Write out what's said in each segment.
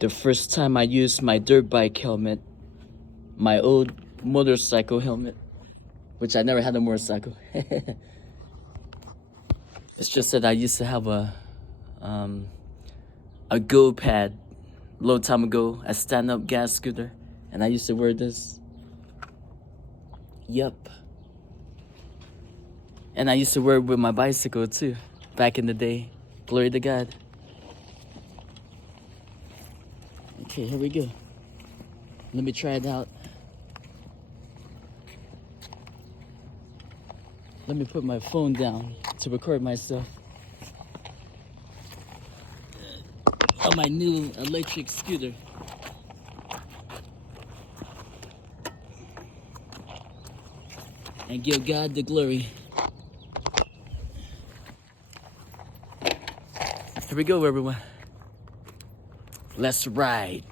The first time I used my dirt bike helmet, my old motorcycle helmet, which I never had a motorcycle. It's just that I used to have a Go Pad long time ago, a stand-up gas scooter, and I used to wear this. Yup. And I used to wear it with my bicycle too, back in the day. Glory to God. Okay, here we go. Let me try it out. Let me put my phone down to record myself on my new electric scooter. And give God the glory. Here we go, everyone. Let's ride.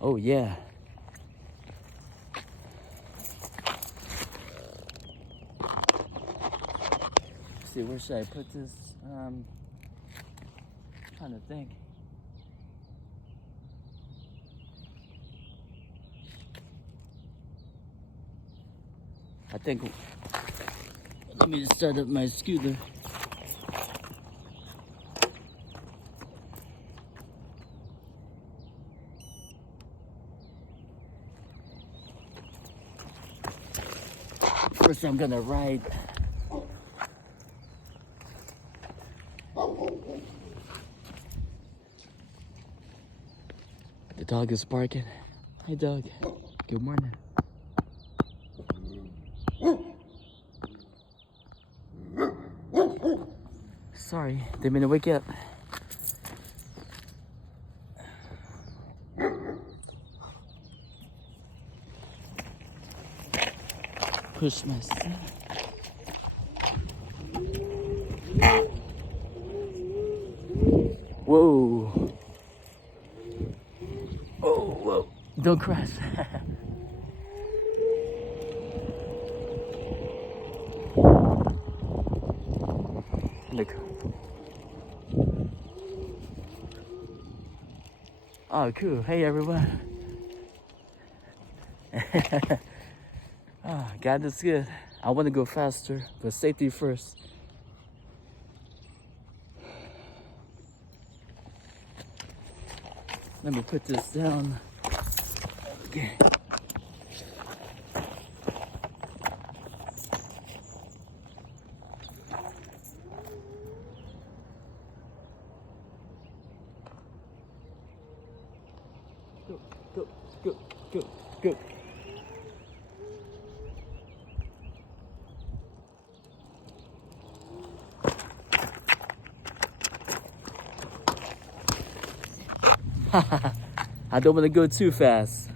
Oh yeah. Let's see, where should I put this? Trying to think. I think, let me start up my scooter. First I'm gonna ride. The dog is barking. Hi dog, good morning. Sorry, didn't mean to wake you up. Push myself. Whoa. Oh, whoa. Don't crash. Look. Oh, cool. Hey, everyone. Oh, God is good. I want to go faster, but safety first. Let me put this down. Okay. Go, go, go, go, go. I don't want to go too fast.